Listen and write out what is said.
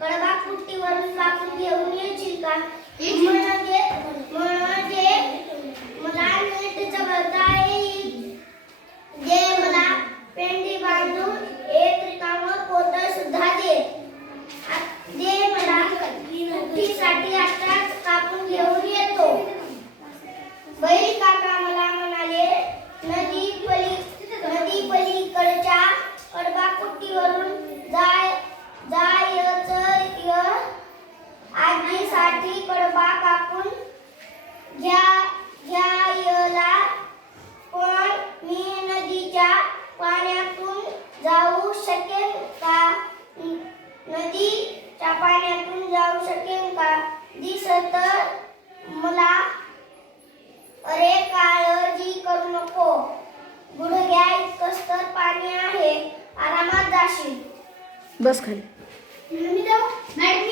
कडबाग पुट्टीवरून वाकून घेऊन येशील का? म्हणजे म्हणजे मला नीट जमता येईल. जे मला पेंडी बांधून एक रिकाम पोत सुद्धा दे. मला साठी आता कापून घेऊन येतो. बैल काका मला म्हणाले नदी पली कडबा कुट्टीवरून नदीच्या पाण्यातून जाऊ शकेन का? दिसत मला अरे काळजी करू नको. गुडघ्या इतकंच तर पाणी आहे. आरामात जाशील. बस खाली. मी जाऊ? नाही